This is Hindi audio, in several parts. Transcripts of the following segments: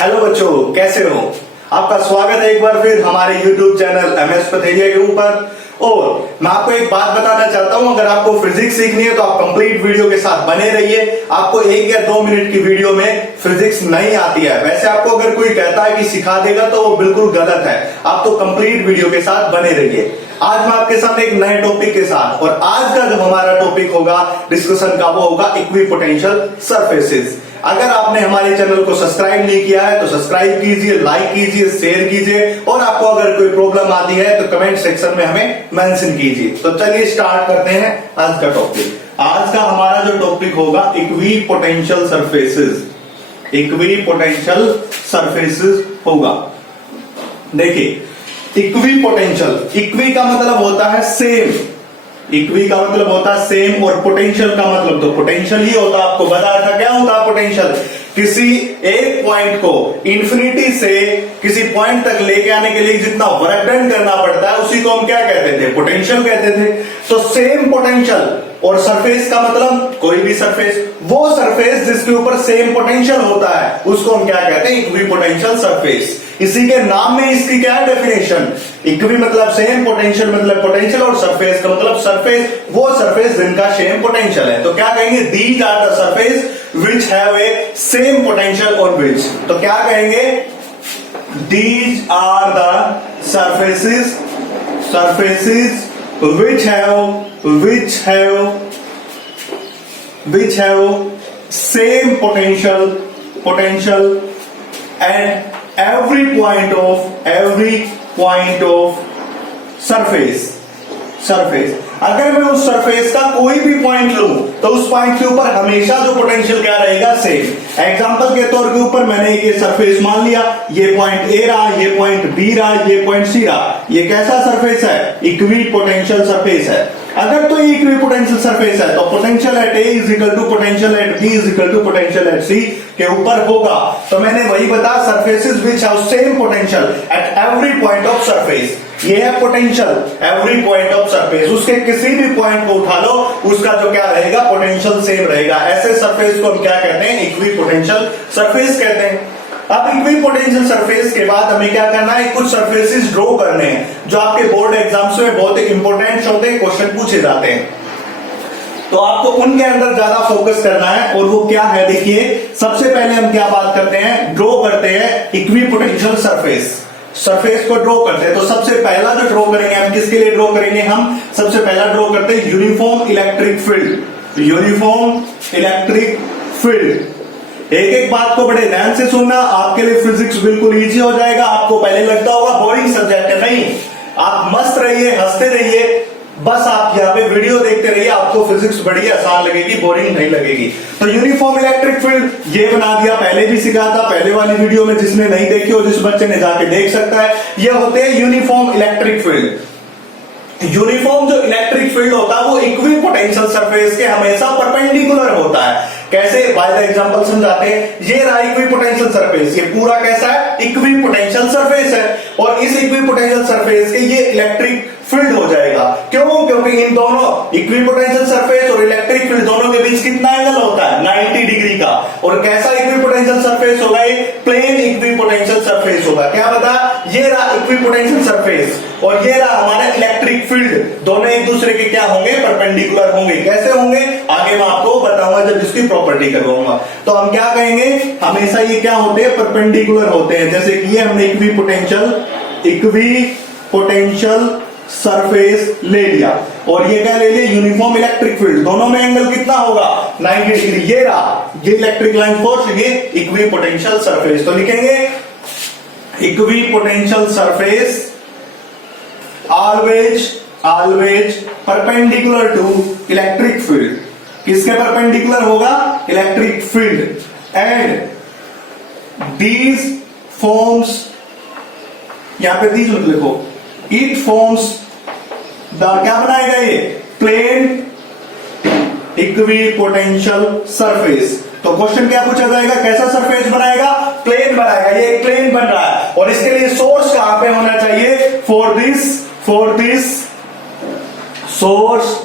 हेलो बच्चों, कैसे हो? आपका स्वागत है एक बार फिर हमारे YouTube चैनल MSPATHERIYA के ऊपर। और मैं आपको एक बात बताना चाहता हूं, अगर आपको फिजिक्स सीखनी है तो आप कंप्लीट वीडियो के साथ बने रहिए। आपको 1 या 2 मिनट की वीडियो में फिजिक्स नहीं आती है। वैसे आपको अगर कोई कहता है कि सिखा देगा तो वो बिल्कुल गलत है। आप तो कंप्लीट वीडियो के साथ बने रहिए। आज मैं आपके साथ एक नए टॉपिक के साथ, और आज का जो हमारा टॉपिक होगा डिस्कशन का, वो होगा इक्विपोटेंशियल सरफेसेस। अगर आपने हमारे चैनल को सब्सक्राइब नहीं किया है तो सब्सक्राइब कीजिए, लाइक कीजिए, शेयर कीजिए, और आपको अगर कोई प्रॉब्लम आती है तो कमेंट सेक्शन में हमें मेंशन कीजिए। तो चलिए स्टार्ट करते हैं आज का टॉपिक। आज का हमारा जो टॉपिक होगा इक्विपोटेंशियल सरफेसेस। इक्विपोटेंशियल सरफेसेस होगा। देखिए, इक्विपोटेंशियल, इक्वी का मतलब होता है सेम, इक्वी का मतलब होता है सेम, और पोटेंशियल का मतलब तो पोटेंशियल ही होता है। आपको बताया था क्या होता है पोटेंशियल? किसी एक पॉइंट को इंफिनिटी से किसी पॉइंट तक लेके आने के लिए जितना वर्क डन करना पड़ता है उसी को हम क्या कहते थे? पोटेंशियल कहते थे। तो सेम पोटेंशियल, और सरफेस का मतलब कोई भी सरफेस, वो सरफेस जिसके ऊपर सेम पोटेंशियल होता है उसको हम क्या कहते हैं? Equipotential surface. इसी के नाम में इसकी क्या है डेफिनेशन? इक्वी मतलब सेम, पोटेंशियल मतलब पोटेंशियल, और सरफेस का मतलब सरफेस, वो सरफेस जिनका सेम पोटेंशियल है। तो क्या कहेंगे? These are the surface which have a same potential on which. तो क्या कहेंगे? These are the surfaces, surfaces which have same potential at every point of surface। अगर मैं उस सरफेस का कोई भी पॉइंट लूं तो उस पॉइंट के ऊपर हमेशा जो पोटेंशियल क्या रहेगा? सेम। एग्जांपल के तौर के ऊपर मैंने ये सरफेस मान लिया, ये पॉइंट ए रहा, ये पॉइंट बी रहा, ये पॉइंट सी रहा। ये कैसा सरफेस है? इक्विपोटेंशियल सरफेस है। अगर तो ये इक्विपोटेंशियल सरफेस है तो potential at A is equal to potential at B is equal to potential at C के ऊपर होगा। तो मैंने वही बताया, surfaces which have same potential at every point of surface. ये है potential every point of surface. उसके किसी भी पॉइंट को उठा लो, उसका जो क्या रहेगा? पोटेंशियल सेम रहेगा। ऐसे सरफेस को हम क्या कहते हैं? इक्विपोटेंशियल सरफेस कहते हैं। अब इक्विपोटेंशियल सरफेस के बाद हमें क्या करना है? कुछ सरफेसेस ड्रॉ करने हैं जो आपके बोर्ड एग्जाम्स में बहुत इंपॉर्टेंट होते हैं, क्वेश्चन पूछे जाते हैं। तो आपको उनके अंदर ज्यादा फोकस करना है। और वो क्या है? देखिए, सबसे पहले हम क्या बात करते हैं? ड्रॉ करते हैं इक्विपोटेंशियल सरफेस। सरफेस को ड्रॉ करते हैं तो सबसे पहला जो ड्रॉ करेंगे हम, किसके लिए ड्रॉ करेंगे? हम सबसे पहला ड्रॉ करते हैं uniform electric field. Uniform electric field. एक एक बात को बड़े ध्यान से सुनना, आपके लिए फिजिक्स बिल्कुल इजी हो जाएगा। आपको पहले लगता होगा बोरिंग सब्जेक्ट है, नहीं, आप मस्त रहिए, हंसते रहिए, बस आप यहाँ पे वीडियो देखते रहिए, आपको फिजिक्स बड़ी आसान लगेगी, बोरिंग नहीं लगेगी। तो यूनिफॉर्म इलेक्ट्रिक फील्ड ये बना दिया, पहले भी सिखाया था पहले वाली वीडियो में, जिसने नहीं देखी हो, जिस बच्चे ने जाके देख सकता है। ये होते हैं यूनिफॉर्म इलेक्ट्रिक फील्ड। यूनिफॉर्म जो इलेक्ट्रिक फील्ड होता है वो इक्विपोटेंशियल सरफेस के हमेशा परपेंडिकुलर होता है। कैसे? बाय द एग्जांपल समझाते हैं। ये रहा इक्विपोटेंशियल सरफेस, ये पूरा कैसा है? इक्विपोटेंशियल सरफेस है। और इस इक्विपोटेंशियल सरफेस के ये इलेक्ट्रिक फील्ड हो जाएगा। क्यों? क्योंकि इन दोनों इक्विपोटेंशियल सरफेस और इलेक्ट्रिक फील्ड दोनों के बीच कितना एंगल होता है? 90 डिग्री का। और कैसा इक्विपोटेंशियल सरफेस होगा? ये प्लेन इक्विपोटेंशियल सरफेस होगा। क्या बता? ये रहा इक्विपोटेंशियल सरफेस और ये रहा हमारा इलेक्ट्रिक फील्ड। दोनों एक दूसरे के क्या होंगे? परपेंडिकुलर होंगे। कैसे होंगे? आगे मैं आपको बताऊंगा जब इसकी प्रॉपर्टी करवाऊंगा। तो हम क्या कहेंगे? हमेशा ये क्या होते हैं? परपेंडिकुलर होते हैं। जैसे कि ये हमने इक्विपोटेंशियल सरफेस ले लिया, और ये क्या ले लिया? Uniform electric field. दोनों में एंगल कितना होगा? 90 डिग्री। ये रहा, ये इलेक्ट्रिक लाइन फोर्स, ये इक्विपोटेंशियल सरफेस। तो लिखेंगे equipotential surface always perpendicular to electric field. किसके परपेंडिकुलर होगा? Electric field. And these forms, यहां पे दीज मत लिखो, इट फॉर्म्स द, क्या बनाएगा ये? Plane equipotential surface. तो क्वेश्चन क्या पूछा जाएगा? कैसा सरफेस बनाएगा? प्लेन बनाएगा। ये एक प्लेन बन रहा है, और इसके लिए सोर्स कहां पे होना चाहिए? For this source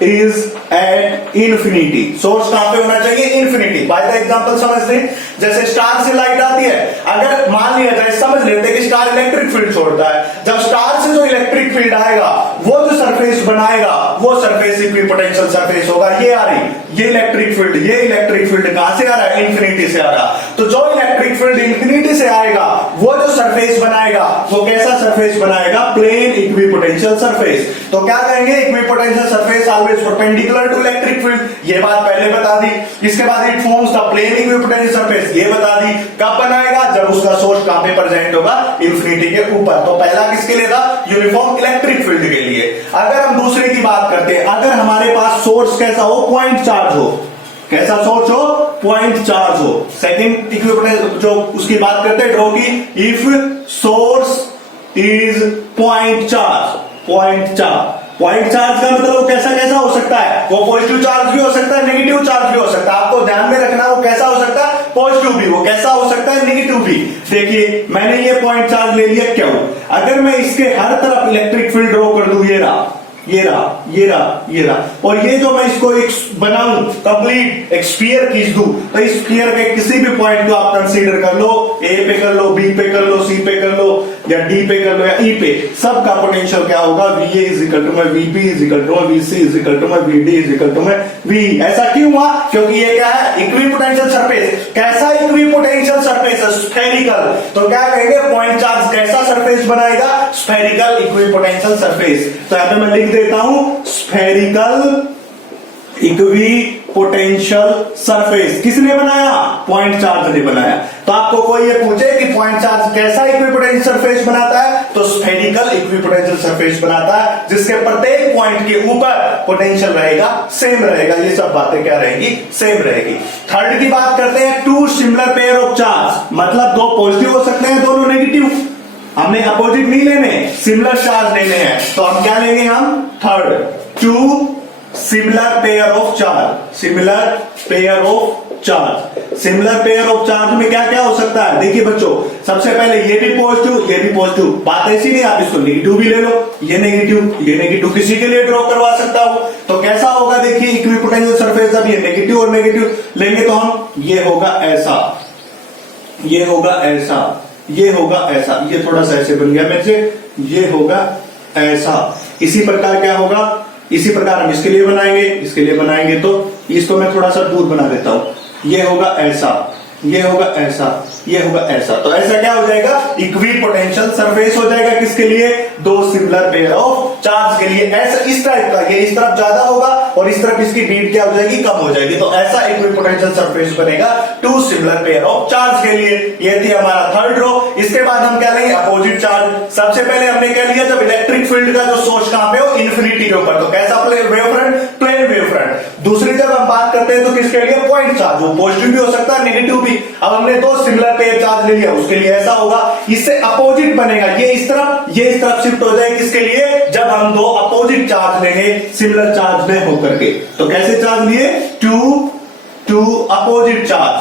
is at infinity. Source कहां पे होना चाहिए? इन्फिनिटी। बाय द एग्जांपल समझ लें, जैसे स्टार से लाइट आती है, अगर मान लिया जाए, समझ लेते हैं कि स्टार इलेक्ट्रिक फील्ड छोड़ता है, जब स्टार से जो इलेक्ट्रिक फील्ड आएगा वो जो सरफेस बनाएगा वो सरफेस इक्विपोटेंशियल सरफेस होगा। ये आ रही, ये इलेक्ट्रिक फील्ड कहां से आ रहा है? इन्फिनिटी से आ रहा। तो जो इलेक्ट्रिक फील्ड इन्फिनिटी से आएगा वो जो सरफेस बनाएगा वो कैसा सरफेस बनाएगा? Plane equipotential surface. तो क्या कहेंगे? Equipotential surface always perpendicular to electric field, ये बात पहले बता दी। इसके बाद it forms the plane equipotential surface, ये बता दी। कब बनाएगा? जब उसका सोर्स कहां पे प्रेजेंट होगा? इन्फिनिटी के ऊपर। तो पहला किसके लिए था? यूनिफॉर्म इलेक्ट्रिक फील्ड के लिए। अगर हम दूसरे की बात करते हैं, अगर हमारे पास सोर्स कैसा हो? पॉइंट चार्ज हो। कैसा सोर्स हो? पॉइंट चार्ज हो। सेकंड इक्विपोटेंशियल जो उसकी बात करते हैं ड्रॉ की, if source is point charge. Point charge का मतलब वो कैसा कैसा हो सकता है? वो पॉजिटिव चार्ज भी हो सकता है, नेगेटिव चार्ज भी हो सकता है। आपको ध्यान में रखना, वो कैसा हो सकता है? पॉजिटिव भी। वो कैसा हो सकता है? नेगेटिव भी। देखिए मैंने ये पॉइंट चार्ज ले लिया, क्यों? अगर मैं इसके हर तरफ इलेक्ट्रिक फील्ड ड्रॉ कर दूं, ये रहा, और ये जो मैं इसको एक बनाऊं, कंप्लीट एक स्फीयर खींच दूं, तो इस स्फीयर के किसी भी पॉइंट को आप कंसीडर कर लो, ए पे कर लो, बी पे कर लो, सी पे कर लो, या डी पे कर लो, या ई पे, सबका पोटेंशियल क्या होगा? V A is equal to में V B is equal to में V C is equal to में V D is equal to में वी। ऐसा क्यों हुआ? क्योंकि ये क्या है? Equipotential surface. कैसा इक्विपोटेंशियल सरफेस? स्फेरिकल। तो क्या कहेंगे? पॉइंट चार्ज कैसा सरफेस बनाएगा? Spherical equipotential surface. तो यहां पे मैं लिख देता हूं स्फेरिकल इक्विपोटेंशियल सरफेस। किसने बनाया? पॉइंट चार्ज ने बनाया। तो आपको कोई ये पूछे कि पॉइंट चार्ज कैसा इक्विपोटेंशियल सरफेस बनाता है, तो स्फेरिकल इक्विपोटेंशियल सरफेस बनाता है, जिसके प्रत्येक पॉइंट के ऊपर पोटेंशियल रहेगा, सेम रहेगा। ये सब बातें क्या रहेगी? सेम रहेगी। थर्ड की बात करते हैं, two similar pair of charge, मतलब दो पॉजिटिव हो सकते हैं, दोनों नेगेटिव। हमने अपोजिट नहीं लेने, सिमिलर चार्ज लेने हैं। तो हम क्या लेंगे? हम third, two similar pair of charge. Similar pair of charge में क्या क्या हो सकता है? देखिए बच्चों, सबसे पहले ये भी पॉजिटिव, ये भी पॉजिटिव। बात ऐसी नहीं, आप इसको नेगेटिव भी ले लो, ये नेगेटिव किसी के लिए ड्रॉ करवा सकता हूं। तो कैसा होगा? देखिए इक्विपोटेंशियल सरफेस, जब ये नेगेटिव और नेगेटिव लेंगे तो हम, ये होगा ऐसा, ये होगा ऐसा, ये होगा ऐसा, ये थोड़ा सा ऐसे बन गया मेरे से, ये होगा ऐसा। इसी प्रकार क्या होगा? इसी प्रकार हम इसके लिए बनाएंगे, तो इसको मैं थोड़ा सा दूर बना देता हूं। ये होगा ऐसा, ये होगा ऐसा, ये होगा ऐसा। तो ऐसा क्या हो जाएगा? इक्विपोटेंशियल सरफेस हो जाएगा। किसके लिए? दो सिमिलर पेयर ऑफ चार्ज के लिए। ऐसा इस टाइप का, ये इस तरफ ज्यादा होगा और इस तरफ इसकी बीट क्या हो जाएगी? कम हो जाएगी। तो ऐसा इक्विपोटेंशियल सरफेस बनेगा two similar pair of charge के लिए। ये थी हमारा थर्ड रो। इसके बाद हम क्या लेंगे? Opposite charge. सबसे पहले हमने क्या लिया? जब इलेक्ट्रिक फील्ड का जो सोर्स कहां पे हो? इन्फिनिटी के ऊपर, तो कैसा wave front? Plane wave front. दूसरी जब हम बात करते हैं तो किसके लिए? Point charge. वो पॉजिटिव भी हो सकता है, नेगेटिव भी। अब हमने दो सिमिलर पेयर चार्ज ले लिया, उसके लिए ऐसा होगा। इससे अपोजिट बनेगा, ये इस तरफ शिफ्ट हो जाए। किसके लिए? जब हम दो अपोजिट चार्ज लेंगे सिमिलर चार्ज में होकर के। तो कैसे चार्ज लिए? टू अपोजिट चार्ज,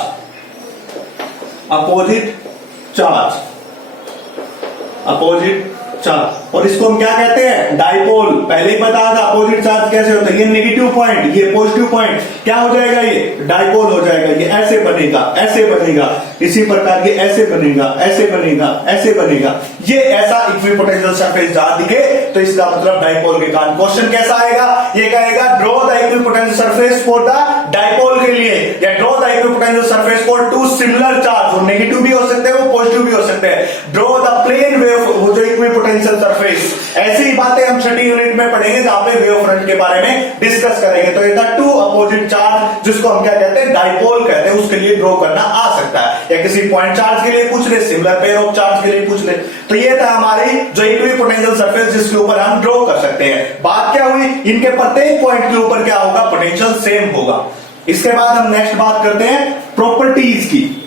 और इसको हम क्या कहते हैं? डाइपोल। पहले ही बताया था अपोजिट चार्ज कैसे होता है। ये नेगेटिव पॉइंट, ये पॉजिटिव पॉइंट, क्या हो जाएगा? ये डाइपोल हो जाएगा। ये ऐसे बनेगा, ऐसे बनेगा, इसी प्रकार ये ऐसे बनेगा, ऐसे बनेगा, ऐसे बनेगा। ये ऐसा इक्विपोटेंशियल सरफेस जहां दिखे तो इसका मतलब डाइपोल के कारण। क्वेश्चन कैसा आएगा? ये कहेगा draw the equipotential surface for the dipole के लिए, या draw the equipotential surface for two similar charge. वो नेगेटिव भी हो सकते हैं, वो पॉजिटिव भी हो सकते हैं। ड्रॉ द प्लेन वेव, वो जो इक्विपोटेंशियल सरफेस। ऐसी ही बातें हम छठी यूनिट में पढ़ेंगे जहां पे वेव फ्रंट के बारे में डिस्कस करेंगे। तो ये था टू अपोजिट चार्ज, जिसको हम क्या कहते हैं? डाइपोल कहते हैं। उसके लिए ड्रॉ करना आ सकता है, या किसी पॉइंट चार्ज के लिए पूछ ले, सिमिलर पेयर ऑफ चार्ज के लिए पूछ ले। तो ये था हमारी जो इक्विपोटेंशियल सरफेस, जिसके ऊपर हम ड्रॉ कर सकते हैं। बात क्या हुई? इनके प्रत्येक पॉइंट के ऊपर क्या होगा? पोटेंशियल सेम होगा। इसके बाद हम नेक्स्ट बात करते हैं प्रॉपर्टीज की।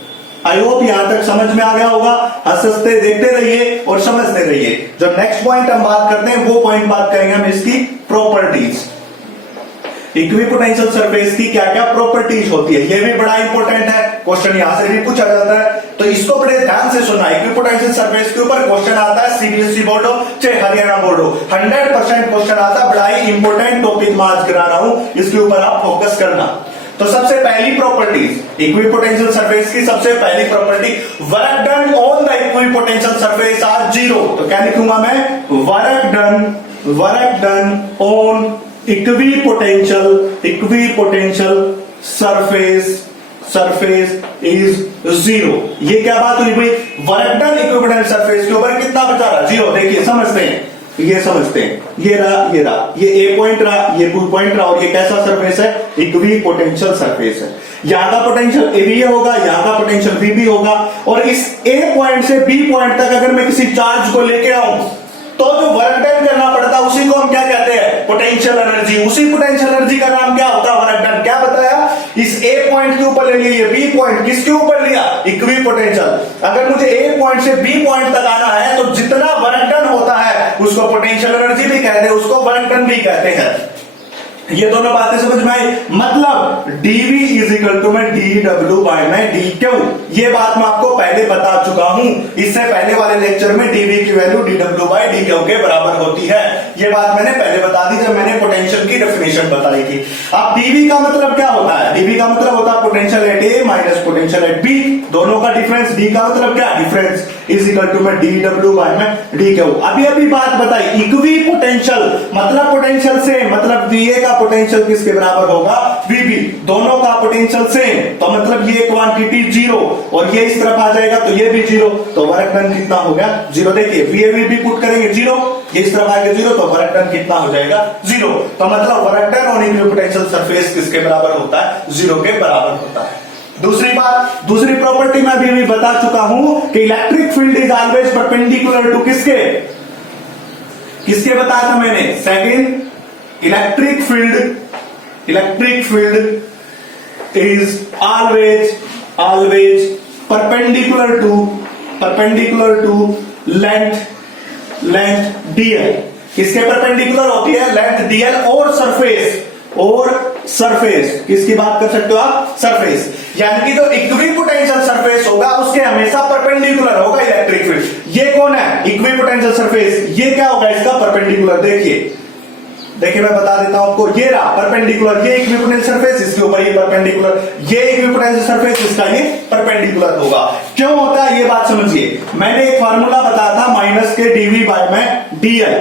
आई होप यहां तक समझ में आ गया होगा। हंसते देखते रहिए और समझते रहिए। जो नेक्स्ट पॉइंट हम बात करते हैं वो पॉइंट बात करेंगे हम इसकी प्रॉपर्टीज। इक्विपोटेंशियल सरफेस की क्या क्या प्रॉपर्टीज होती है, ये भी बड़ा इंपॉर्टेंट है। क्वेश्चन यहां से भी पूछा जाता है, तो इसको बड़े ध्यान से सुनना। इक्विपोटेंशियल सरफेस के ऊपर क्वेश्चन आता है, सीबीएसई बोर्ड हो चाहे हरियाणा बोर्ड हो, 100% क्वेश्चन आता है। बड़ा ही इंपॉर्टेंट टॉपिक मैं आज करा रहा हूं, इसके ऊपर आप फोकस करना। तो सबसे पहली प्रॉपर्टीज इक्विपोटेंशियल सरफेस की, सबसे पहली property, work done on the equipotential surface are zero. तो क्या लिखूंगा मैं, work done on equipotential surface is zero. ये क्या बात हुई भाई, वर्क डन इक्विपोटेंशियल सरफेस के ऊपर कितना बचा रहा, जीरो। देखिए समझते हैं, ये समझते हैं, ये रहा, ये ए पॉइंट रहा, ये बी पॉइंट रहा, और ये कैसा सरफेस है, इक्विपोटेंशियल सरफेस है। यहां का पोटेंशियल ए भी होगा, यहां का पोटेंशियल बी भी होगा, और इस ए पॉइंट से बी पॉइंट तक अगर मैं किसी चार्ज को लेके आऊं तो जो वर्क डन करना पड़ता है उसी को हम क्या कहते हैं, पोटेंशियल एनर्जी। उसी पोटेंशियल एनर्जी का नाम क्या होता है, वर्क डन। क्या बताया, इस ए पॉइंट के ऊपर ले लिया, ये बी पॉइंट किसके ऊपर लिया, इक्विपोटेंशियल। अगर मुझे ए पॉइंट से बी पॉइंट तक आना है तो जितना वर्क डन होता है उसको पोटेंशियल एनर्जी भी कहते हैं, उसको वर्क डन भी कहते हैं। ये दोनों बातें समझ में आई। मतलब dv इज इक्वल टू में dw बाय में dq। ये बात मैं आपको पहले बता चुका हूं, इससे पहले वाले लेक्चर में dv की वैल्यू dw बाय dq के बराबर होती है। ये बात मैंने पहले बता दी जब मैंने पोटेंशियल की डेफिनेशन बताई थी। अब dv का मतलब क्या होता है, dv का मतलब होता है potential at a minus potential at b, दोनों का डिफरेंस। d का मतलब क्या, डिफरेंस इज इक्वल टू में dw बाय में dq। अभी बात बताई, इक्वी पोटेंशियल मतलब पोटेंशियल से, मतलब va का पोटेंशियल किसके बराबर होगा, vb। दोनों का पोटेंशियल सेम, तो मतलब ये क्वांटिटी जीरो और ये इस तरफ आ जाएगा तो ये भी जीरो, तो वर्क डन कितना हो गया, जीरो। देखिए va भी पुट करेंगे जीरो, ये इस तरफ आएगा जीरो, तो वर्क डन कितना हो जाएगा, जीरो। तो मतलब work done on equipotential surface किसके बराबर होता है, जीरो के बराबर होता है। दूसरी बात, दूसरी प्रॉपर्टी मैं भी बता चुका हूं कि electric field is always perpendicular to किसके बताया था मैंने, second, electric field is always perpendicular to length dl। किसके परपेंडिकुलर होती है, लेंथ dl और सरफेस किसकी बात कर सकते हो आप, सरफेस। यानी कि जो इक्विपोटेंशियल सरफेस होगा उसके हमेशा परपेंडिकुलर होगा इलेक्ट्रिक फील्ड। ये कौन है, इक्विपोटेंशियल सरफेस, ये क्या होगा इसका परपेंडिकुलर। देखिए मैं बता देता हूं आपको, ये रहा परपेंडिकुलर, ये इक्विपोटेंशियल सरफेस, इसके ऊपर ये परपेंडिकुलर, ये इक्विपोटेंशियल सरफेस, इसका ये परपेंडिकुलर होगा। क्यों होता है ये बात समझिए। मैंने एक फार्मूला बताया था माइनस के dv बाय में dl,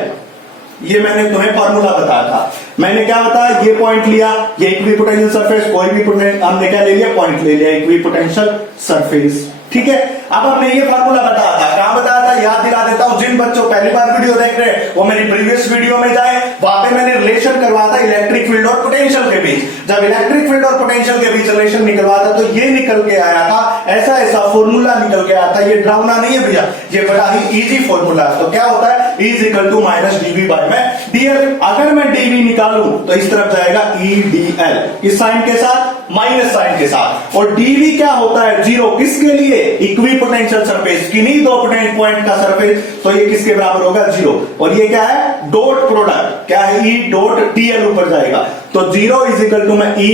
ये मैंने तुम्हें फार्मूला बताया था। मैंने क्या बताया, ये पॉइंट लिया, ये इक्विपोटेंशियल सरफेस, कोई भी हमने क्या ले लिया, पॉइंट ले लिया, इक्विपोटेंशियल सरफेस। ठीक है, अब हमने ये फार्मूला बताया था, कहां बताया था, याद दिला देता हूं। जिन बच्चों पहली बार वीडियो देख रहे हैं वो मेरी प्रीवियस वीडियो में जाए, वहां पे मैंने रिलेशन करवाया था इलेक्ट्रिक फील्ड और पोटेंशियल के बीच। जब इलेक्ट्रिक फील्ड और पोटेंशियल के बीच रिलेशन निकलवाया था तो ये निकल के आया था, ऐसा फॉर्मूला निकल के आया था। ये डरावना नहीं है भैया, ये बड़ा ही इजी फॉर्मूला है। तो क्या होता है, E is equal to minus dv by में dl। अगर मैं dv निकालूं तो इस तरफ जाएगा edl, इस साइन के साथ, माइनस साइन के साथ। और dv क्या होता है, जीरो। किसके लिए, इक्विपोटेंशियल सरफेस, किन्हीं दो पोटेंशियल पॉइंट का सरफेस, तो ये किसके बराबर होगा, जीरो। और ये क्या है, डॉट प्रोडक्ट, क्या है, E डॉट dl ऊपर जाएगा, तो जीरो इज इक्वल टू में E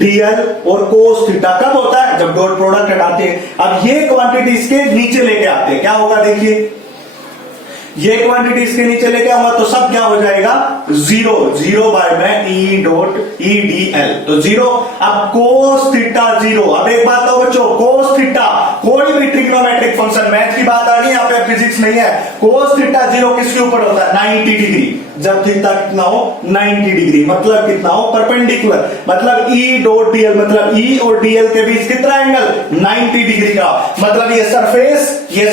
dl और कोस थीटा। कब होता है, जब डॉट प्रोडक्ट हटाते हैं। अब ये क्वांटिटी इसके नीचे लेके आते हैं, क्या होगा, देखिए ये क्वांटिटी इसके नीचे लेके आऊंगा तो सब क्या हो जाएगा, जीरो बाय में E डॉट EDL, तो जीरो। अब कोस थीटा जीरो। अब एक बात तो बच्चों, कोस थीटा कोई भी ट्रिग्नोमेट्रिक फंक्शन, मैथ की बात आ रही है यहाँ पे, फिजिक्स नहीं है। कोस थीटा जीरो किसके ऊपर होता है, 90 डिग्री। जब थीटा कितना हो, 90 डिग्री, मतलब कितना हो, परपेंडिकुलर। मतलब E डॉट DL, मतलब E और DL के बीच कितना एंगल, 90 डिग्री का। मतलब ये सरफेस, ये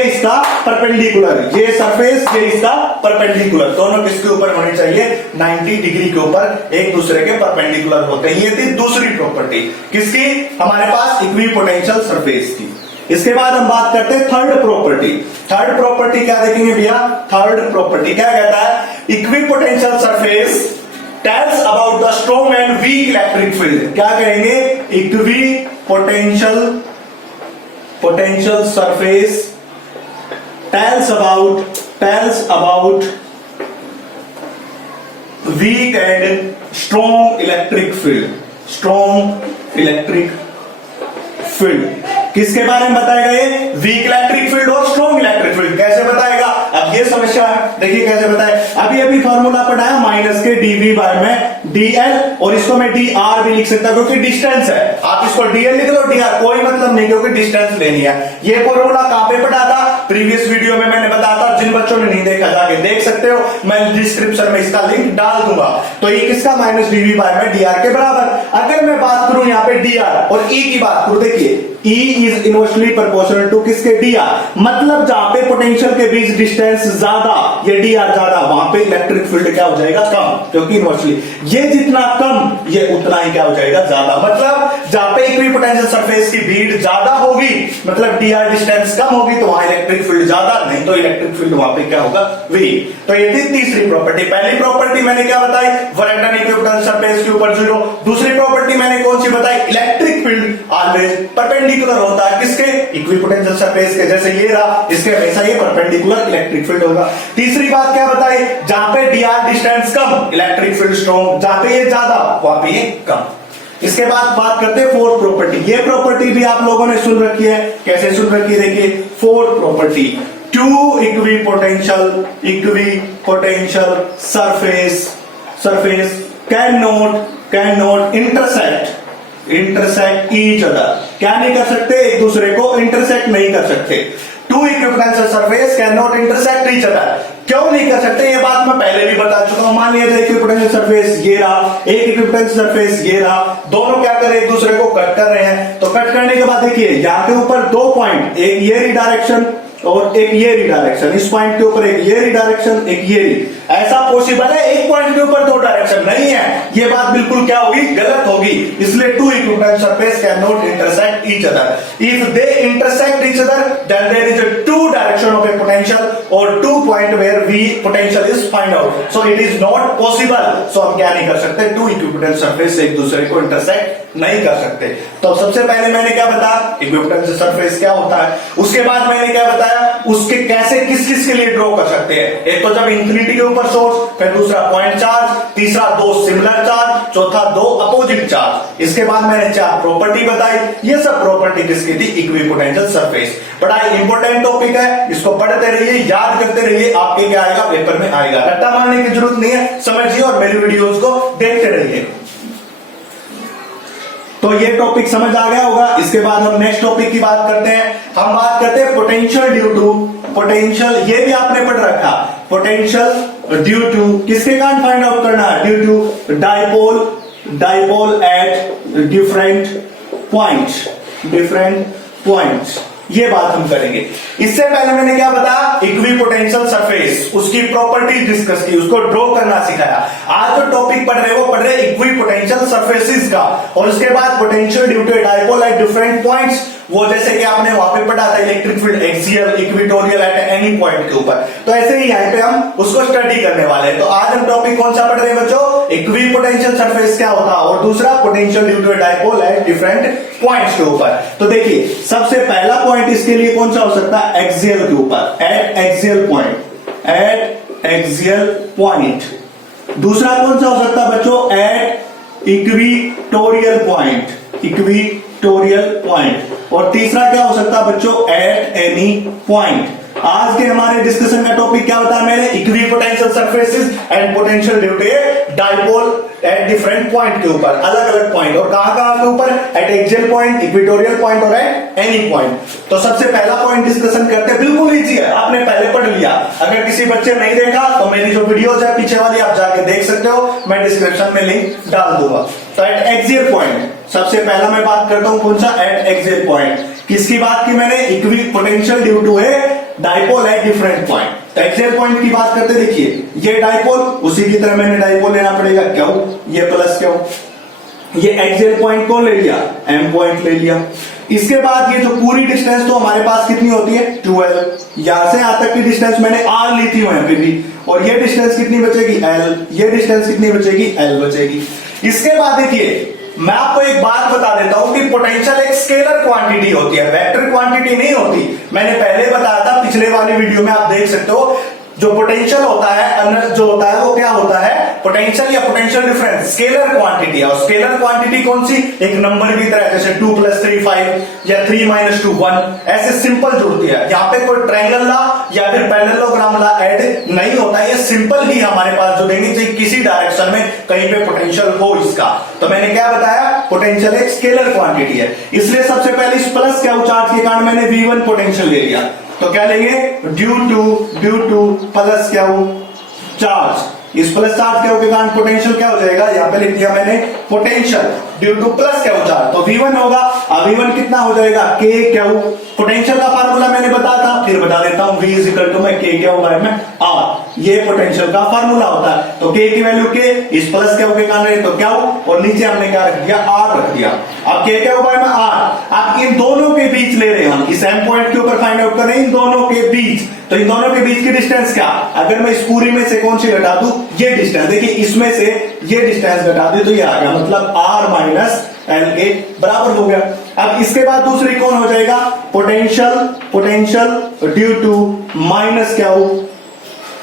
इसका परपेंडिकुलर, ये सरफेस, ये इसका परपेंडिकुलर, दोनों किसके ऊपर होने चाहिए, 90 डिग्री के ऊपर एक दूसरे के परपेंडिकुलर होते हैं। ये थी दूसरी प्रॉपर्टी किसकी, हमारे पास इक्विपोटेंशियल सरफेस की। इसके बाद हम बात करते हैं थर्ड प्रॉपर्टी। थर्ड प्रॉपर्टी क्या देखेंगे भैया, थर्ड प्रॉपर्टी क्या कहता है, equipotential surface tells about the strong and weak electric field. क्या कहेंगे, equipotential surface tells about weak and strong electric field, strong electric field. किसके बारे में बताएगा ये? वीक इलेक्ट्रिक फील्ड और स्ट्रॉन्ग इलेक्ट्रिक फील्ड। कैसे बताएगा? अब ये समस्या है, देखिए कैसे बताए। अभी फॉर्मूला पढ़ाया माइनस के dv बाय में dl, और इसको मैं dr भी लिख सकता हूं क्योंकि डिस्टेंस है। आप इसको dl लिख लो, dr कोई मतलब नहीं क्योंकि डिस्टेंस लेनी है। ये फॉर्मूला कहां पे पढ़ा था? प्रीवियस वीडियो में मैंने बताया था, जिन बच्चों ने नहीं देखा जाके देख सकते हो, मैं डिस्क्रिप्शन में इसका लिंक डाल दूंगा। तो ये किसका? माइनस dv बाय में dr के बराबर। अगर मैं बात करूं यहाँ पे dr और e की बात करूं, देखिए E is inversely proportional to किसके? dr। मतलब जहां पे पोटेंशियल के बीच डिस्टेंस ज्यादा, ये dr ज्यादा, वहां पे इलेक्ट्रिक फील्ड क्या हो जाएगा? कम, क्योंकि इनवर्सली ये जितना कम ये उतना ही क्या हो जाएगा? ज्यादा। मतलब जहां पे इक्विपोटेंशियल सरफेस की भीड़ ज्यादा होगी, मतलब dr डिस्टेंस कम होगी, तो वहां इलेक्ट्रिक फील्ड ज्यादा, नहीं तो इलेक्ट्रिक फील्ड वहां पे क्या होगा? वीक। तो ये थी तीसरी प्रॉपर्टी। पहली प्रॉपर्टी मैंने क्या बताई? वर्क डन इक्विपोटेंशियल सरफेस के ऊपर 0। दूसरी प्रॉपर्टी मैंने कौन सी बताई? इलेक्ट्रिक फील्ड ऑलवेज परपेंडिकुलर होता है किसके? इक्विपोटेंशियल सरफेस के। जैसे ये रहा, इसके हमेशा ये परपेंडिकुलर इलेक्ट्रिक फील्ड होगा। तीसरी बात क्या बताई? जहां पे dr डिस्टेंस कम, इलेक्ट्रिक फील्ड स्ट्रॉन्ग, जहां पे ये ज्यादा, वहां पे ये कम। इसके बाद बात करते हैं फोर्थ प्रॉपर्टी। ये प्रॉपर्टी भी आप लोगों ने सुन रखी है। कैसे सुन रखी है? देखिए fourth property, two equipotential surface can not intersect each other. क्या नहीं कर सकते? एक दूसरे को इंटरसेक्ट नहीं कर सकते। Two equipotential surface can not intersect each other. क्यों नहीं कर सकते? ये बात मैं पहले भी बता चुका हूं। मान लिया जाए इक्विपोटेंशियल सरफेस ये रहा, एक इक्विपोटेंशियल सरफेस ये रहा, दोनों क्या कर रहे हैं? एक दूसरे को कट कर रहे हैं। तो कट करने के बाद देखिए यहां के ऊपर दो पॉइंट, एक ये रिडायरेक्शन और एक ये रिडायरेक्शन, इस पॉइंट के ऊपर एक ये रिडायरेक्शन, एक ये ऐसा पॉसिबल है? एक पॉइंट के ऊपर दो डायरेक्शन नहीं है। ये बात बिल्कुल क्या होगी? गलत होगी। इसलिए two equipotential surface can not intersect each other. If they intersect each other then there is a two direction of a potential और two point where we potential is find out. So it is not possible. So हम क्या नहीं कर सकते? टू इक्विपोटेंशियल सरफेस एक दूसरे को इंटरसेक्ट नहीं कर सकते। तो सबसे पहले मैंने क्या बताया? इक्विपोटेंशियल सरफेस क्या होता है। उसके बाद मैंने क्या बताया? उसके कैसे किस किस के लिए ड्रॉ कर सकते हैं। एक तो जब इंफिनिटी के ऊपर सोर्स, फिर दूसरा पॉइंट चार्ज, तीसरा दो सिमिलर चार्ज, चौथा दो अपोजिट चार्ज। इसके बाद मैंने चार प्रॉपर्टी बताई। ये सब प्रॉपर्टी किसकी थी? Equipotential surface. बड़ा इंपॉर्टेंट टॉपिक है, इसको पढ़ते रहिए, याद करते रहिए, आपके क्या आएगा? पेपर में आएगा। रट्टा मारने की जरूरत नहीं है, समझिए और मेरी वीडियोस को देखते रहिए। तो ये टॉपिक समझ आ गया होगा। इसके बाद हम नेक्स्ट टॉपिक की बात करते हैं। हम बात करते हैं पोटेंशियल ड्यू टू पोटेंशियल। ये भी आपने पढ़ रखा। पोटेंशियल ड्यू टू किसके कारण फाइंड आउट करना है? Due to dipole at different points. ये बात हम करेंगे। इससे पहले मैंने क्या बताया? इक्विपोटेंशियल सरफेस, उसकी प्रॉपर्टी डिस्कस की, उसको ड्रॉ करना सिखाया। आज जो टॉपिक पढ़ रहे हो वो पढ़ रहे इक्विपोटेंशियल सरफेसेस का। और उसके बाद potential due to dipole at different points, वो जैसे कि आपने वहां पे पढ़ा था electric field axial, equatorial at any point के ऊपर। तो ऐसे ही यहाँ पे हम उसको स्टडी करने वाले हैं। तो आज हम टॉपिक कौन सा पढ़ रहे हैं बच्चों? इक्विपोटेंशियल सरफेस क्या होता है, और दूसरा potential due to dipole at different points के ऊपर। तो देखिए सबसे पहला पॉइंट इसके लिए कौन सा हो सकता है? एक्सियल के ऊपर, एट एक्सियल पॉइंट। दूसरा कौन सा हो सकता है बच्चों? At equatorial point. और तीसरा क्या हो सकता है बच्चों? At any point. आज के हमारे डिस्कशन का टॉपिक क्या बताया मैंने? Equipotential surfaces and potential due to dipole at different point के ऊपर, अलग अलग पॉइंट। और कहां के ऊपर? At axial point, equatorial point और एट एनी पॉइंट। तो सबसे पहला पॉइंट डिस्कशन करते हैं। बिल्कुल इजी है, आपने पहले पढ़ लिया। अगर किसी बच्चे नहीं देखा तो मेरी जो वीडियोज है पीछे वाली, आप जाके देख सकते हो, मैं डिस्क्रिप्शन में लिंक डाल दूंगा। तो एट एक्सियल पॉइंट सबसे पहला मैं बात करता हूं, कौन सा? Eight axial point. किसकी बात की मैंने? इक्विपोटेंशियल ड्यू टू है डाइपोल एट डिफरेंट पॉइंट। तो एक्सियल पॉइंट की बात करते, देखिए ये डाइपोल, उसी की तरह मैंने डाइपोल लेना पड़ेगा। क्यों? ये प्लस क्यों? ये एक्सियल पॉइंट कौन ले लिया? एम पॉइंट ले लिया। इसके बाद ये जो पूरी डिस्टेंस तो हमारे पास कितनी होती है? 12। यहां से यहां तक की डिस्टेंस मैंने आर ली थी वहां पे भी, और ये डिस्टेंस कितनी बचेगी? एल। ये डिस्टेंस कितनी बचेगी? एल बचेगी। इसके बाद देखिए मैं आपको एक बात बता देता हूं कि पोटेंशियल एक स्केलर क्वांटिटी होती है, वेक्टर क्वांटिटी नहीं होती। मैंने पहले बताया था, पिछले वाली वीडियो में आप देख सकते हो। जो पोटेंशियल होता है, जो होता है वो क्या होता है? पोटेंशियल या पोटेंशियल डिफरेंस स्केलर क्वांटिटी है, और स्केलर क्वांटिटी कौन सी, एक नंबर की तरह, जैसे 2 + 3 5 या 3 - 2 1, ऐसे सिंपल जुड़ती है। यहाँ पे कोई ट्रायंगल ला या फिर पैरेललोग्राम ला ऐड नहीं होता, ये सिंपल ही हमारे पास जो देंगे, चाहिए किसी डायरेक्शन में कहीं पे पोटेंशियल हो इसका। तो मैंने क्या बताया, पोटेंशियल एक स्केलर क्वांटिटी है, इसलिए सबसे पहले इस प्लस क्या चार्ज के कारण मैंने V1 पोटेंशियल ले लिया, तो क्या लेंगे, ड्यू टू प्लस क्या हो चार्ज, इस प्लस चार्ज क्या के कारण पोटेंशियल क्या हो जाएगा, यहां पे लिख दिया मैंने पोटेंशियल ड्यू टू प्लस क्या हो चार्ज, तो V1 होगा। अब V1 कितना हो जाएगा, K क्या हो, पोटेंशियल का फार्मूला मैंने बताया था, फिर बता देता हूं, V = में K क्या होगा में R, ये पोटेंशियल का फार्मूला होता है। तो K की वैल्यू K, इस प्लस क्या के कारण तो क्या हो, और नीचे हमने क्या रख दिया, R रख दिया। अब K क्या होगा में R, आप इन दोनों के बीच ले रहे हैं हम, इस M पॉइंट के ऊपर फाइंड आउट करें इन दोनों के बीच, तो इन दोनों के बीच की डिस्टेंस क्या, अगर मैं इस पूरी में से कौन सी घटा दूं, ये डिस्टेंस, देखिए इसमें से ये डिस्टेंस घटा दी तो ये आ गया, मतलब R - L के बराबर हो गया। अब इसके बाद दूसरी कौन हो जाएगा, पोटेंशियल ड्यू टू माइनस क्या हो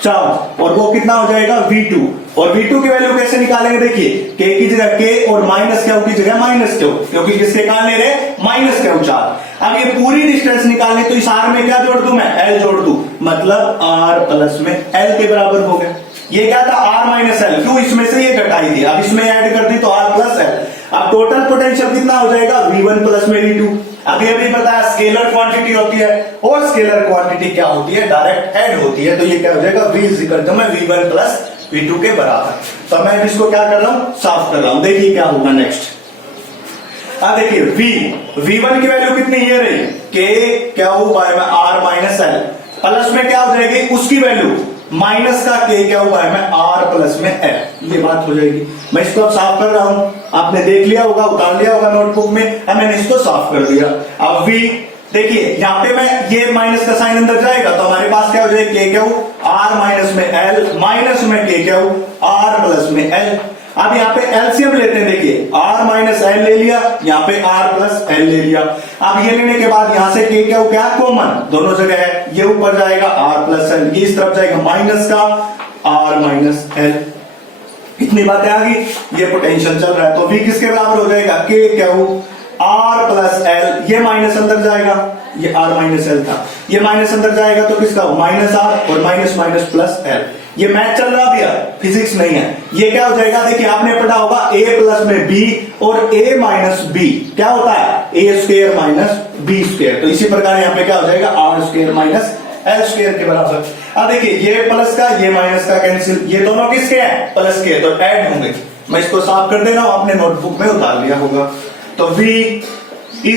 चार्ज, और वो कितना हो जाएगा V2, और V2 की वैल्यू कैसे निकालेंगे, देखिए K की जगह K और माइनस क्या की जगह माइनस क्या, क्योंकि किसके कारण ले रहे माइनस क्या चार्ज। अब ये पूरी डिस्टेंस निकालने, तो इस R में क्या जोड़ दूं मैं, L जोड़ दूं, मतलब R+ में L के बराबर हो गया। ये क्या था, R - L, क्यों, इसमें से ये घटाई दी, अब इसमें ऐड कर दी तो R + L। अब टोटल पोटेंशियल कितना हो जाएगा, V1 + में V2। अभी बताया स्केलर क्वांटिटी होती है, और स्केलर क्वांटिटी क्या होती है, डायरेक्ट ऐड होती है, तो ये क्या हो जाएगा, V = V1 + V2 के बराबर। तो मैं इसको क्या कर रहा हूं, साफ कर रहा हूं, देखिए क्या होगा नेक्स्ट। अब देखिए V1 की वैल्यू कितनी ये रही, K क्या हो बाय में R - L, प्लस में क्या हो जाएगी उसकी वैल्यू, माइनस का K क्या हुआ है, मैं R+ में L, ये बात हो जाएगी। मैं इसको अब साफ कर रहा हूं, आपने देख लिया होगा, उतार लिया होगा नोटबुक में, अब मैंने इसको साफ कर दिया। अब V देखिए यहां पे मैं ये माइनस का साइन अंदर जाएगा, तो हमारे पास क्या हो जाएगा, K क्या हो R - में L, माइनस में K क्या हो R+ में L। अब यहाँ पे एलसीएम लेते हैं, देखिए R - L ले लिया, यहाँ पे R + L ले लिया। अब ये लेने के बाद यहां से K क्या हो गया, कॉमन दोनों जगह है, ये ऊपर जाएगा R + L, ये इस तरफ जाएगा माइनस का R - L। इतनी बातें आ गई, ये पोटेंशियल चल रहा है, तो V किसके बराबर हो जाएगा, K क्या हो R + L, ये माइनस अंदर जाएगा, ये R - L था, ये माइनस अंदर जाएगा तो किसका हो, -R और माइनस + L। ये मैथ चल रहा भैया, फिजिक्स नहीं है। ये क्या हो जाएगा, देखिए आपने पढ़ा होगा A+ में B और A - B क्या होता है, A² - B², तो इसी प्रकार यहाँ पे क्या हो जाएगा, R² - L² के बराबर। अब देखिए ये प्लस का ये माइनस का कैंसिल, ये दोनों किसके हैं, प्लस के, तो ऐड होंगे। मैं इसको साफ कर दे रहा हूं, आपने नोटबुक में उतार लिया होगा। तो V =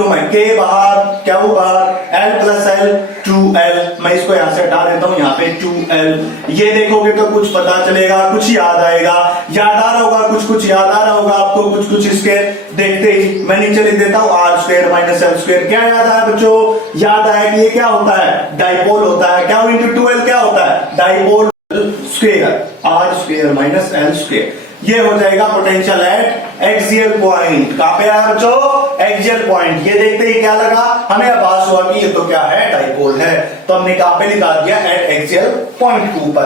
में K बाहर क्या हो बाहर, L + L 2L, मैं इसको यहां से हटा देता हूं, यहाँ पे 2L। ये देखोगे तो कुछ पता चलेगा, कुछ याद आएगा, याद आ रहा होगा, कुछ याद आ रहा होगा आपको, कुछ इसके देखते ही मैं नीचे लिख देता हूं R² - L²। क्या याद आया बच्चों, याद आया कि ये क्या होता है, डाइपोल होता है, क्या × 2L क्या होता है, डाइपोल स्क्वायर, R² - L²। ये हो जाएगा पोटेंशियल एट एक्सियल पॉइंट। कहां पे आया बच्चों, एक्सियल पॉइंट। ये देखते ही क्या लगा, हमें आभास हुआ कि ये तो क्या है, डाइपोल है, तो हमने कहां पे लिखा दिया, एट एक्सियल पॉइंट के ऊपर।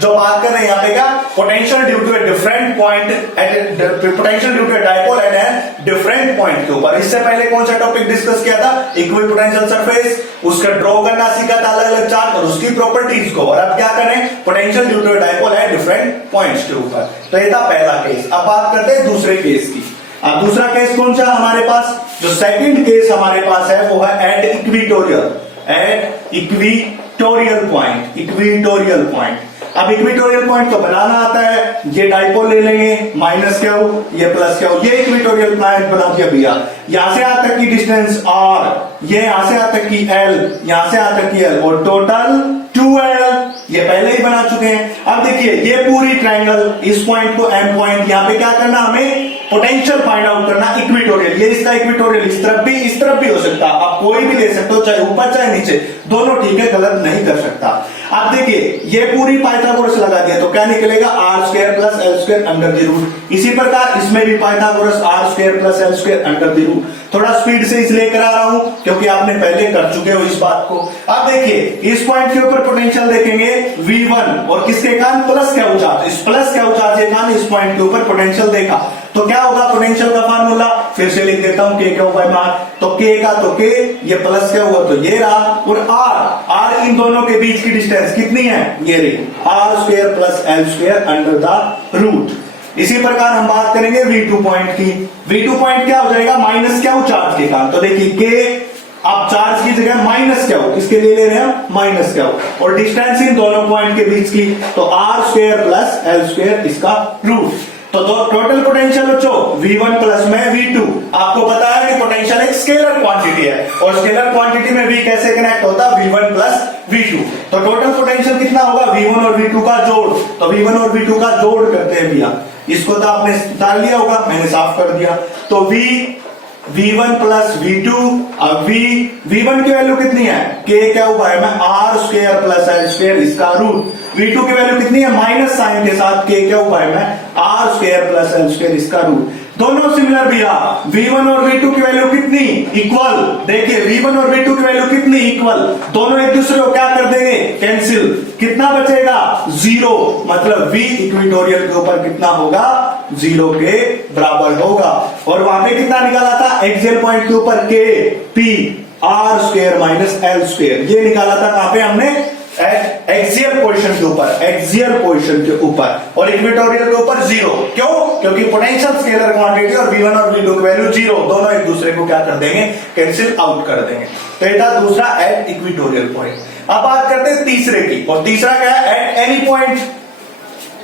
जो बात कर रहे हैं यहाँ पे क्या, potential due to a different point at, potential due to a dipole at a different point के ऊपर। इससे पहले कौन सा टॉपिक डिस्कस किया था, इक्विपोटेंशियल सरफेस, उसका ड्रॉ करना सीखा था, अलग अलग चार्ज और उसकी प्रॉपर्टीज को। और अब क्या करें, potential due to a dipole at different points के ऊपर। तो ये था पहला केस। अब बात करते हैं दूसरे केस की। अब दूसरा केस कौन सा हमारे पास, जो सेकंड केस हमारे पास है वो है at equatorial, at equatorial point, equatorial point. अब इक्विटोरियल पॉइंट तो बनाना आता है, ये डाइपोल ले लेंगे, माइनस क्या हो, ये प्लस क्या हो, ये इक्विटोरियल पॉइंट बना दिया भैया। यहां से यहां तक की डिस्टेंस R, ये यहां से यहां तक की L, यहां से यहां तक की L, और टोटल 2L, ये पहले ही बना चुके हैं। अब देखिए ये पूरी ट्रायंगल, इस पॉइंट को M पॉइंट, यहां पे क्या करना, हमें पोटेंशियल फाइंड आउट करना इक्विटोरियल। ये इसका इक्विटोरियल इस तरफ भी हो सकता है, आप कोई भी ले सकते हो, चाहे ऊपर चाहे नीचे, दोनों ठीक है, गलत नहीं कर सकता। अब देखिए ये पूरी पाइथागोरस लगा दिया तो क्या निकलेगा R square plus L square under the root. इसी प्रकार इसमें भी Pythagoras R square plus L square under the root. थोड़ा स्पीड से इसलिए करा रहा हूं क्योंकि आपने पहले कर चुके हो इस बात को। अब देखिए इस पॉइंट के ऊपर पोटेंशियल देखेंगे V1 और किसके कारण प्लस क्या चार्ज, इस प्लस क्या चार्ज के कारण इस पॉइंट के ऊपर पोटेंशियल देखा तो क्या होगा पोटेंशियल का फार्मूला फिर से लिख देता हूं, के क्या होगा मार तो के का तो के, ये प्लस क्या हुआ तो ये रहा, और आर इन दोनों के बीच की डिस्टेंस कितनी है ये रही R square plus L square under the root. इसी प्रकार हम बात करेंगे V2 पॉइंट की। V2 पॉइंट क्या हो जाएगा माइनस क्या हो चार्ज के कारण, तो देखिए के अब चार्ज की जगह माइनस क्या हो, किसके लिए ले रहे हैं माइनस क्या हो, और डिस्टेंस इन दोनों पॉइंट के बीच की तो R square plus L square इसका रूट। तो टोटल पोटेंशियल बच्चों V1 प्लस में V2। आपको पता है कि पोटेंशियल एक स्केलर क्वांटिटी है और स्केलर क्वांटिटी में V कैसे कनेक्ट होता है V1 प्लस V2। तो टोटल पोटेंशियल कितना होगा V1 और V2 का जोड़, तो V1 और V2 का जोड़ करते हैं भैया। इसको तो आपने डाल दिया होगा, मैंने साफ कर दिया। तो V1 प्लस V2, अब V1 की वैल्यू कितनी है के क्या हुआ है मैं R square plus L square इसका रूट। V2 की वैल्यू कितनी है माइनस साइन के साथ के क्या हुआ है मैं R square plus L square इसका रूट। दोनों सिमिलर भैया, V1 और V2 की वैल्यू कितनी इक्वल, देखिए V1 और V2 की वैल्यू कितनी इक्वल, दोनों एक दूसरे को क्या कर देंगे कैंसिल, कितना बचेगा जीरो, मतलब V इक्विटोरियल के ऊपर कितना होगा जीरो के बराबर होगा। और वहां पे कितना निकाला था एक्सियल पॉइंट के ऊपर के P R square minus L square, ये निकाला था कहां पे हमने एक्सियल पोजीशन के ऊपर, एक्सियल पोजीशन के ऊपर, और इक्वेटोरियल के ऊपर जीरो। क्यों, क्योंकि पोटेंशियल स्केलर क्वांटिटी और V1 और V2 की वैल्यू जीरो, दोनों एक दूसरे को क्या कर देंगे कैंसिल आउट कर देंगे। तो ये था दूसरा एट इक्वेटोरियल पॉइंट। अब बात करते हैं तीसरे की, और तीसरा क्या है एट एनी पॉइंट।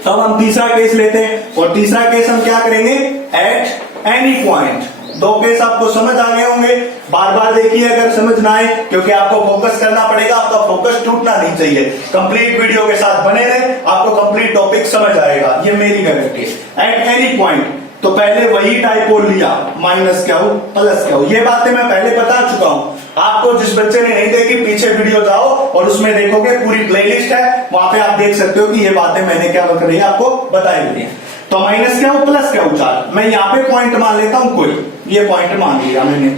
अब हम तीसरा केस लेते हैं और तीसरा केस हम क्या करेंगे एट एनी पॉइंट। दो केस आपको समझ आ गए होंगे, बार बार देखिए अगर समझ ना आए, क्योंकि आपको फोकस करना पड़ेगा, आपका फोकस टूटना नहीं चाहिए। कंप्लीट वीडियो के साथ बने रहे, आपको कंप्लीट टॉपिक समझ आएगा, ये मेरी गारंटी है। एट एनी पॉइंट तो पहले वही डाइपोल लिया, माइनस क्या हो प्लस क्या हो, ये बातें मैं पहले बता चुका हूं आपको। जिस बच्चे ने नहीं देखी पीछे वीडियो जाओ और उसमें देखोगे पूरी प्लेलिस्ट है, वहां पे आप देख सकते हो कि ये बातें मैंने क्या कर रही है आपको बताई हुई है। तो माइनस क्या हो प्लस क्या हो चार्ज, मैं यहाँ पे पॉइंट मान लेता हूं कोई, ये पॉइंट मान लिया मैंने,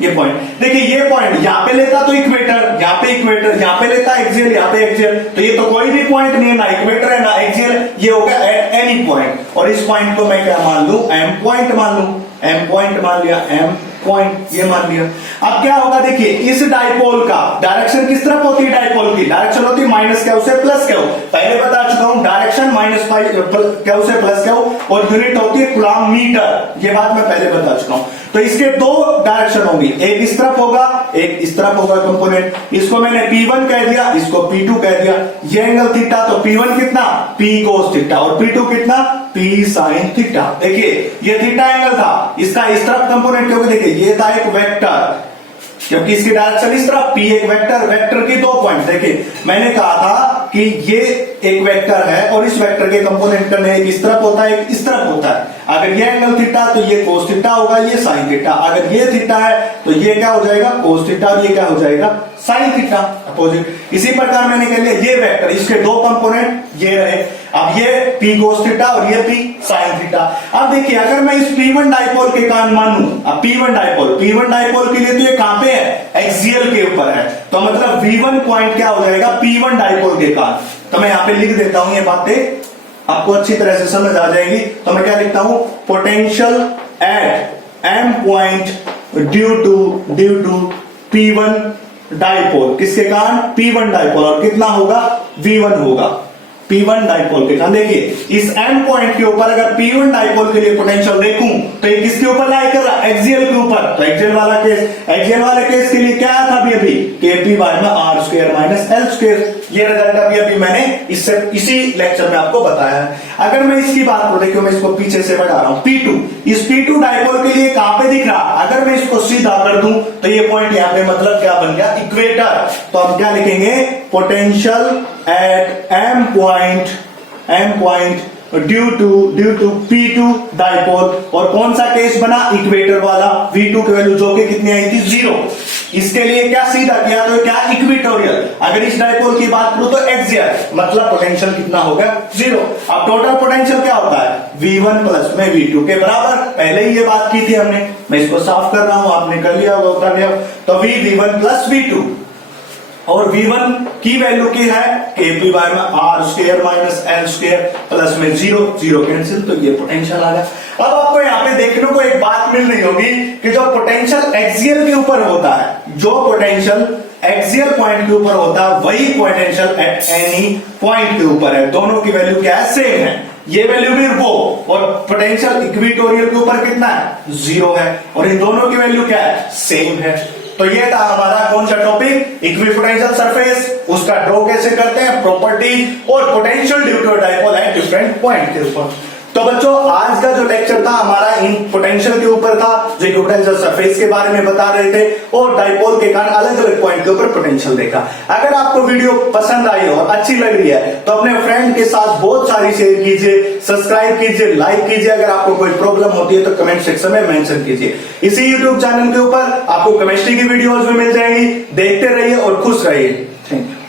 ये पॉइंट देखिए, ये पॉइंट यहाँ पे लेता तो इक्वेटर, यहाँ पे इक्वेटर, यहाँ पे लेता एक्सियल, यहाँ पे एक्सियल, तो ये तो कोई भी पॉइंट नहीं है, ना इक्वेटर है ना एक्सियल, ये होगा एट एनी पॉइंट। और इस पॉइंट को मैं क्या मान लू एम पॉइंट मान लू, एम पॉइंट मान लिया, एम पॉइंट ये मान लिया। अब क्या होगा देखिए, इस डाइपोल का डायरेक्शन किस तरफ होती है, डाइपोल की डायरेक्शन होती है माइनस क्या से प्लस क्या हो, पहले बता चुका हूं डायरेक्शन माइनस क्या से प्लस क्या हो, और यूनिट होती है कूलॉम मीटर, ये बात मैं पहले बता चुका हूं। तो इसके दो डायरेक्शन होंगी, एक इस तरफ होगा एक इस तरफ होगा कंपोनेंट, इसको मैंने P1 कह दिया, इसको P2 कह दिया। ये एंगल थीटा, तो P1 कितना P cos थीटा और P2 कितना P sin थीटा। देखिए ये थीटा एंगल था, इसका इस तरफ कंपोनेंट, क्योंकि देखिए ये था एक वेक्टर, क्योंकि इसकी डायरेक्शन इस तरफ, P एक वेक्टर, वेक्टर की दो पॉइंट। देखिए मैंने कहा था कि ये एक वेक्टर है और इस वेक्टर के कंपोनेंट का एक इस तरफ होता है एक इस तरफ होता है। अगर ये एंगल थीटा तो ये कोस थीटा होगा, ये साइन थीटा। अगर ये थीटा है तो ये क्या हो जाएगा कोस थीटा और ये क्या हो जाएगा साइन थीटा अपोजिट। इसी प्रकार मैंने कह लिया ये वेक्टर, इसके दो कंपोनेंट ये रहे, अब ये P कोस थीटा और ये P साइन थीटा। अब देखिए अगर मैं इस P1 डाइपोल के कारण मानूं, अब P1 डाइपोल के लिए तो ये कहां पे है एक्सियल के ऊपर है, तो मतलब V1 पॉइंट क्या हो जाएगा P1 डाइपोल के कारण। तो मैं यहां पे लिख देता हूं, ये बातें आपको अच्छी तरह से समझ आ जाएगी। तो मैं क्या लिखता हूं, potential at M point due to P1 dipole, किसके कारण P1 डाइपोल, और कितना होगा V1 होगा P1 डाइपोल के कारण। देखिए इस M पॉइंट के ऊपर अगर P1 डाइपोल के लिए पोटेंशियल देखूं तो ये किसके ऊपर लाई कर रहा है एक्सियल के ऊपर। तो एक्सियल वाले केस के लिए क्या था अभी KP बाय में R square minus L square, ये रिजल्ट अभी मैंने इसी लेक्चर में आपको बताया है। अगर मैं इसकी बात को देखियो, मैं इसको पीछे से बढ़ा रहा हूं P2, इस P2 डाइपोल के लिए कहां पे दिख रहा, अगर मैं इसको सीधा कर दूं तो ये पॉइंट यहां पे मतलब क्या बन गया इक्वेटर। तो हम क्या लिखेंगे potential at M point due to P2 dipole, और कौन सा केस बना इक्वेटर वाला, V2 की वैल्यू जो कि कितनी आई थी जीरो। इसके लिए क्या सीधा किया तो क्या इक्विटोरियल। अगर इस डाइपोल की बात करूं तो एक्सियल, मतलब पोटेंशियल कितना होगा 0। अब टोटल पोटेंशियल क्या होता है V1 प्लस में V2 के बराबर। पहले ही ये बात की थी हमने, मैं इसको साफ कर रहा हूं, आपने कर लिया होगा उठा लिया। तो V1 प्लस V2 और V1 की वैल्यू की है KP बाय में R square minus L square plus में 0 कैंसिल, तो ये पोटेंशियल आ गया। अब आपको यहाँ पे देखने को एक बात मिल रही होगी कि जो पोटेंशियल एक्सियल के ऊपर होता है, जो पोटेंशियल एक्सियल पॉइंट के ऊपर होता है वही पोटेंशियल एट एनी पॉइंट के ऊपर है। दोनों की वैल्यू क्या है सेम है, ये वैल्यू भी वो, और पोटेंशियल इक्विटोरियल के ऊपर कितना है 0 है, और इन दोनों की वैल्यू क्या है सेम है। तो ये था हमारा कौन सा टॉपिक इक्विपोटेंशियल सरफेस, उसका ड्रॉ कैसे करते हैं, प्रॉपर्टीज और potential due to dipole at different point के ऊपर। तो बच्चों आज का जो लेक्चर था हमारा इन पोटेंशियल के ऊपर था, जो इक्विपोटेंशियल सरफेस के बारे में बता रहे थे और डाइपोल के कारण अलग अलग पॉइंट के ऊपर पोटेंशियल देखा। अगर आपको वीडियो पसंद आई हो, अच्छी लग रही है, तो अपने फ्रेंड के साथ बहुत सारी शेयर कीजिए, सब्सक्राइब कीजिए, लाइक कीजिए। अगर आपको कोई प्रॉब्लम होती है तो कमेंट सेक्शन में मेंशन कीजिए। इसी यूट्यूब चैनल के ऊपर आपको केमिस्ट्री की वीडियोस भी मिल जाएंगी, देखते रहिए और खुश रहिए। Thank you.